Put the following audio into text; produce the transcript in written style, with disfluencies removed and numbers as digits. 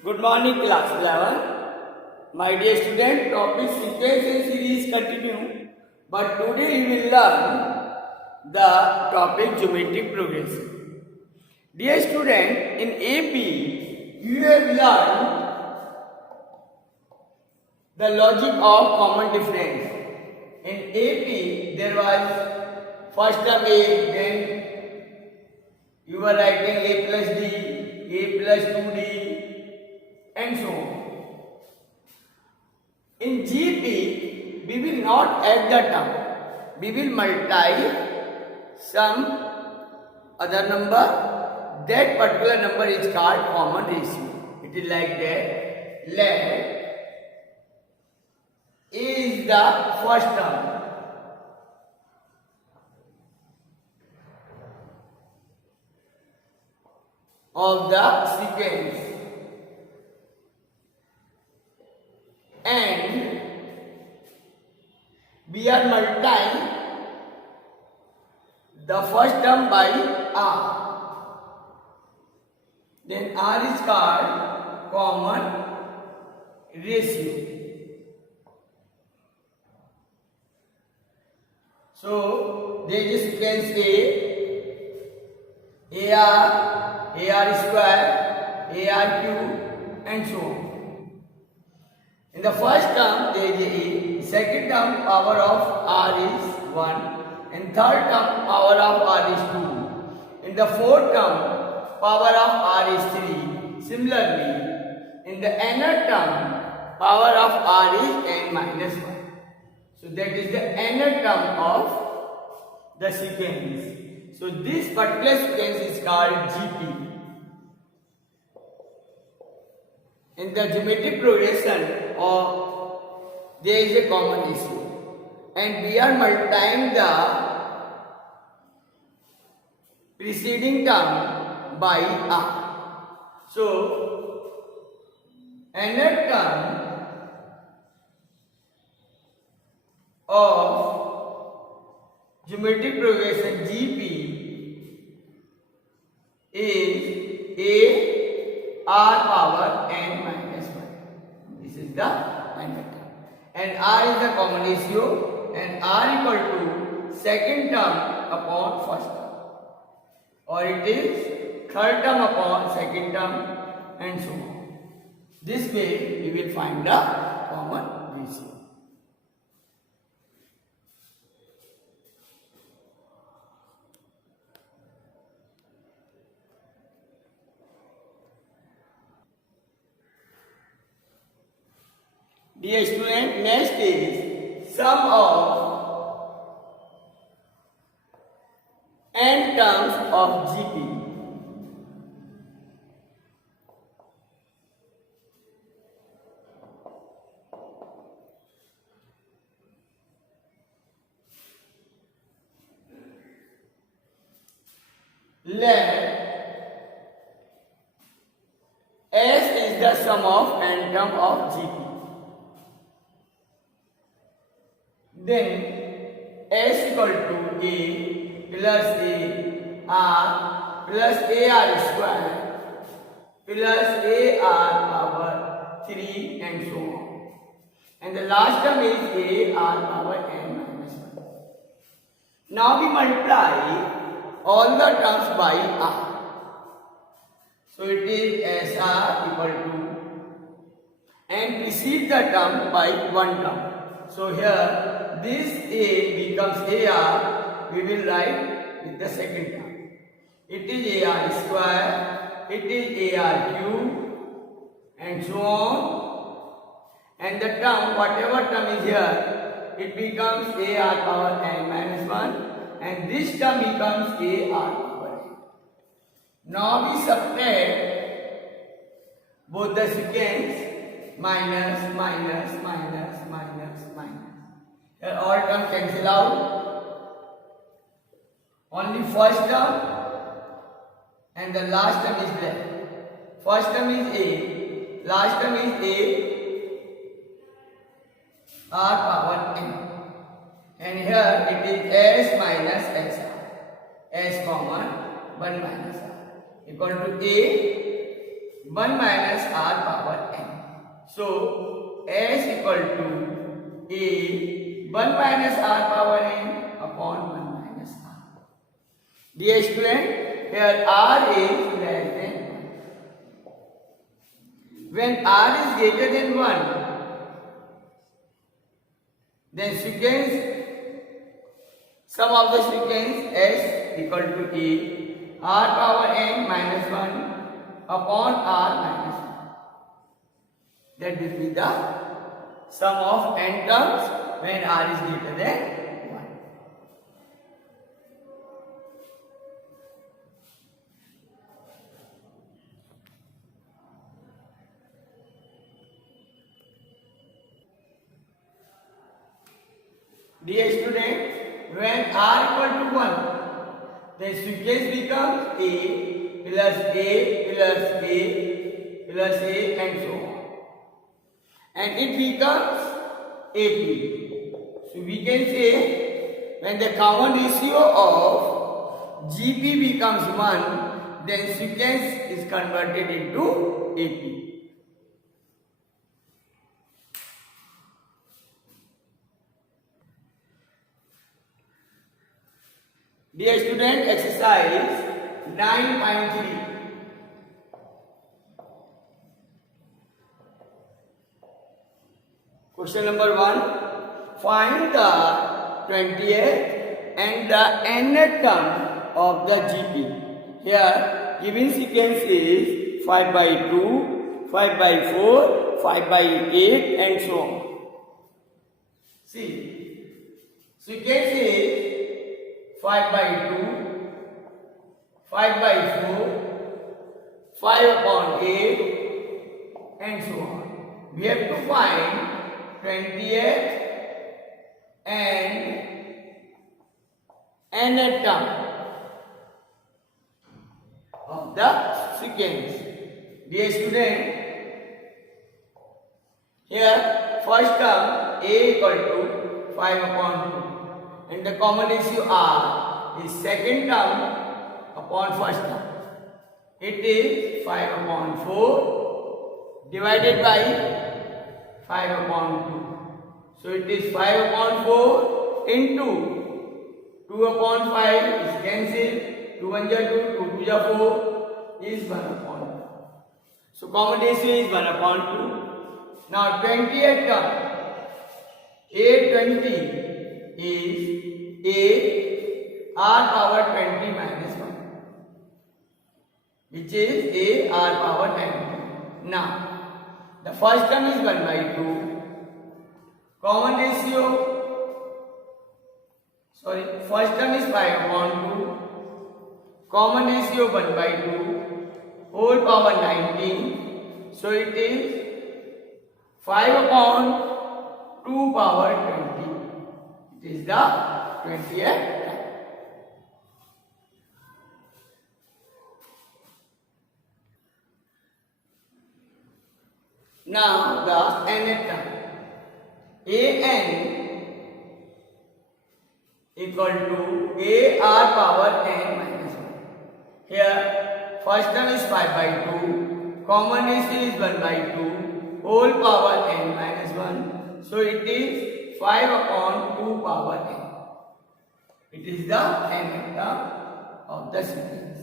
Good morning, class 11. My dear student, topic sequence and series continue, but today we will learn the topic geometric progression. Dear student, in AP, you have learned the logic of common difference. In AP, there was first term A, then you were writing A plus D, A plus 2D, and so on. In GP, we will not add the term. We will multiply some other number. That particular number is called common ratio. It is like that. Let A is the first term. Of the sequence, and we are multiplying the first term by R. Then R is called common ratio. So there is a sequence AR square, AR cube, and so on. In the first term there is A, second term power of R is 1, and third term power of R is 2. In the fourth term power of R is 3. Similarly, in the nth term power of R is n minus 1. So that is the nth term of the sequence. So this particular sequence is called GP. In the geometric progression, there is a common issue, and we are multiplying the preceding term by R. So, nth term of geometric progression GP is A R power n minus 1. This is the nth term. And R is the common ratio, and R equal to second term upon first term. Or it is third term upon second term, and so on. This way we will find the common ratio. Dear student, next is sum of n terms of GP. Let S is the sum of n term of GP. Then S equal to A plus A R plus AR square plus AR power 3 and so on. And the last term is AR power n minus 1. Now we multiply all the terms by R. So it is SR equal to, and precede the term by one term. So here this A becomes AR, we will write with the second term. It is AR square, it is AR cube, and so on. And the term, whatever term is here, it becomes AR power n minus 1, and this term becomes AR power n. Now we subtract both the sequence, minus, minus, minus, minus, minus. Here all terms cancel out. Only first term and the last term is left. First term is A, last term is A R power n. And here it is S minus SR. S common 1 minus R equal to A 1 minus r power n. So s equal to a 1 minus r power n upon 1 minus r. Dear student, here r is less than 1. When r is greater than 1, then sequence, sum of the sequence s equal to a r power n minus 1 upon r minus 1. That will be the sum of n terms when r is greater than 1. Dear student, when r equal to 1, the sequence becomes a plus a plus a plus a and so on. And it becomes AP. So we can say when the common ratio of GP becomes 1, then sequence is converted into AP. Dear student, exercise 9.3. Question number 1. Find the 20th and the nth term of the GP. Here, given sequence is 5 by 2, 5 by 4, 5 by 8 and so on. See, sequence is 5 by 2, 5 by 4, 5 upon 8 and so on. We have to find 20th and nth term of the sequence. Dear student, here first term a equal to 5 upon 2 and the common ratio r is second term upon first term. It is 5 upon 4 divided by 5 upon 2. So it is 5 upon 4 into 2 upon 5 is cancelled. 2 1 ja 2, 2 2 ja 4 is 1 upon 2. So common ratio is 1 upon 2. Now 20th term, A20 is a r power 20 minus 1, which is a r power 10. Now the first term is 1 by 2. Common ratio, first term is 5 upon 2. Common ratio 1 by 2. Whole power 19. So it is 5 upon 2 power 20. It is the 20th term. Now the nth term. An equal to a r power n minus 1. Here first term is 5 by 2. Common ratio is 1 by 2. Whole power n minus 1. So it is 5 upon 2 power n. It is the nth term of the sequence.